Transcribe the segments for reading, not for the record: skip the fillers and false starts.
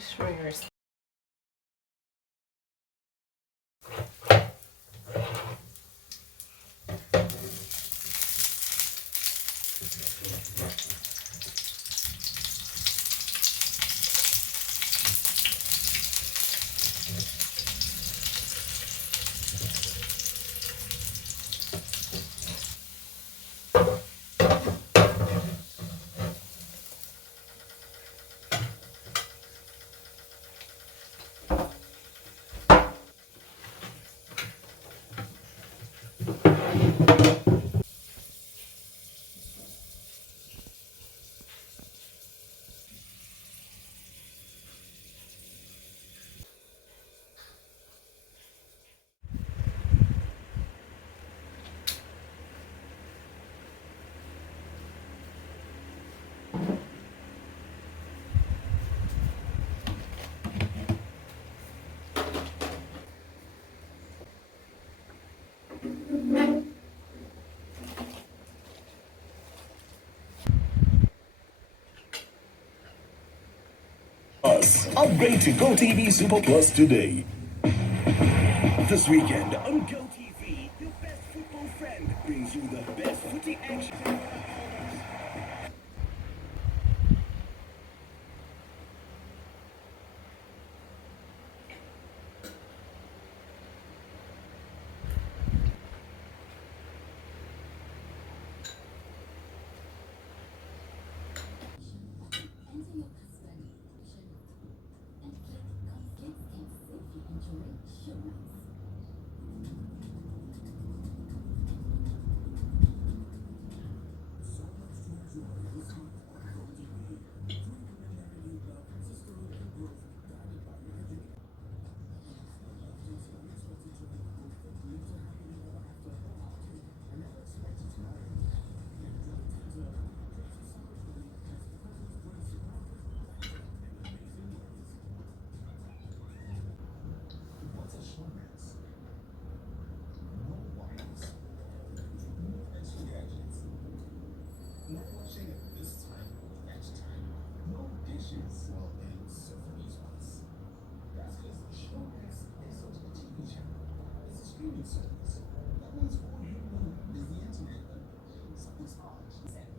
Destroyers. Upgrade to GoTV Super Plus today. This weekend on GoTV, your best football friend brings you the best footy action. watching at this time next time. No dishes. Well, except for these ones. That's because Showmax is also the TV channel. It's a streaming service. That means all you need is the internet. Something's odd.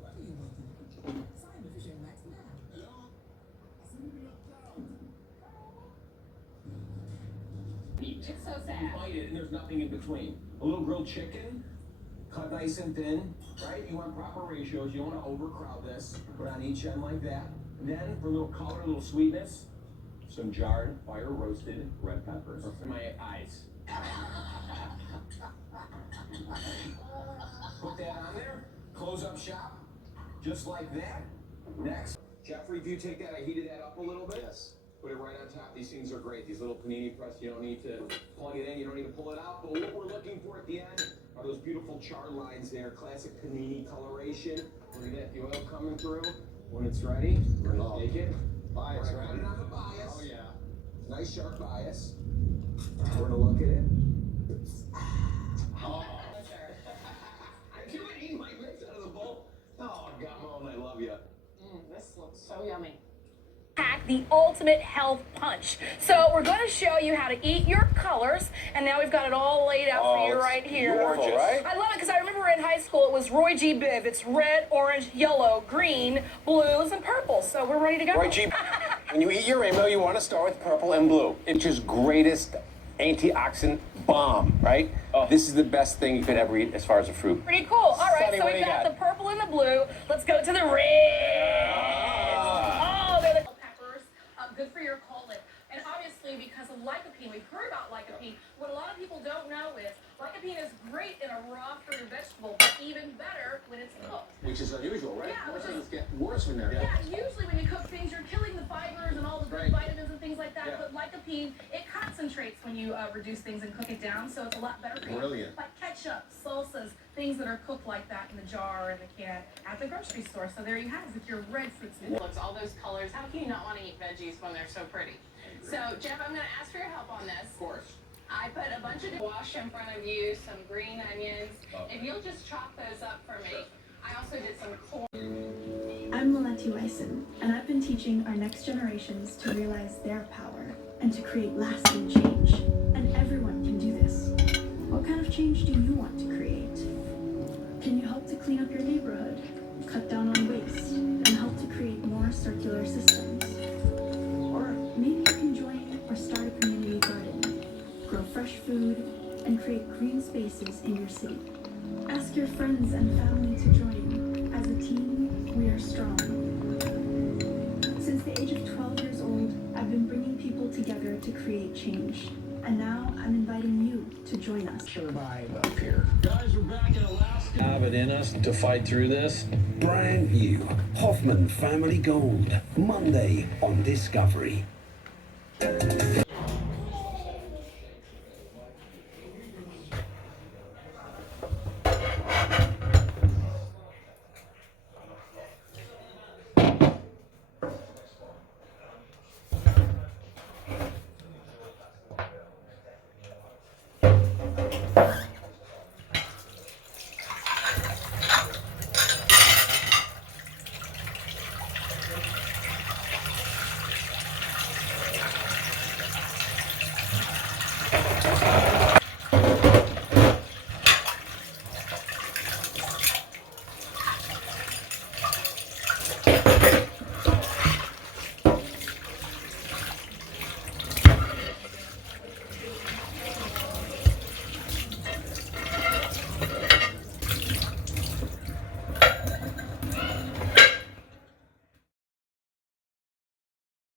What do you want in the kitchen? Sign up for Showmax now. Hello? I see you up loud. It's so sad. You bite it and there's nothing in between. A little grilled chicken, cut nice and thin, right? You want proper ratios. You don't want to overcrowd this. Put on each end like that. And then for a little color, a little sweetness, some jarred, fire roasted red peppers. For my eyes. Put that on there. Close up shop. Just like that. Next. Jeffrey, if you take that, I heated that up a little bit. Yes. Put it right on top. These things are great. These little panini press, you don't need to plug it in, you don't need to pull it out. But what we're looking for at the end are those beautiful char lines there. Classic panini coloration. We're gonna get the oil coming through. When it's ready, we're gonna take it. Bias, We're gonna right? put it on the bias. Oh, yeah. Nice sharp bias. We're gonna look at it. Oh. I can't eat my lips out of the bowl. Oh, Gamon, I love you. This looks so yummy. Pack the ultimate health punch. So we're going to show you how to eat your colors, and now we've got it all laid out for you right here. Gorgeous. Right? I love it because I remember in high school it was Roy G. Biv. It's red, orange, yellow, green, blues, and purple. So we're ready to go. Roy G. When you eat your rainbow, you want to start with purple and blue. It's just greatest antioxidant bomb, right? Oh. This is the best thing you could ever eat as far as a fruit. Pretty cool. All right, Sonny, so what we do you got got? the purple and the blue. Let's go to the red. Oh, they're the peppers. Good for your colon. And obviously, because of lycopene, we've heard about lycopene. What a lot of people don't know is lycopene is great in a raw fruit or vegetable, but even better when it's cooked. Which is unusual, right? Yeah, which is- Things get worse when they're Yeah, usually when you cook things, you're killing the fibers and all the good vitamins and things like that. Yeah. But lycopene, it concentrates when you reduce things and cook it down, so it's a lot better for you. Brilliant. Like ketchup, salsas, things that are cooked like that in the jar or in the can at the grocery store. So there you have it with your red fruits. Looks all those colors. How can you not want to eat veggies when they're so pretty? So, Jeff, I'm going to ask for your help on this. Of course. I put a bunch of wash in front of you, some green onions. If you'll just chop those up for me. I also did some corn. I'm Malati Wyson, and I've been teaching our next generations to realize their power and to create lasting change. And everyone can do this. What kind of change do you want to create? Can you help to clean up your neighborhood, cut down on waste, and help to create more circular systems? Or maybe you can join or start a community garden, grow fresh food, and create green spaces in your city. Ask your friends and family to join. As a team, we are strong. Since the age of 12 years old, I've been bringing people together to create change. And now I'm inviting you to join us. Survive up here. Guys, we're back in Alaska. Have it in us to fight through this. Brand new Hoffman Family Gold, Monday on Discovery.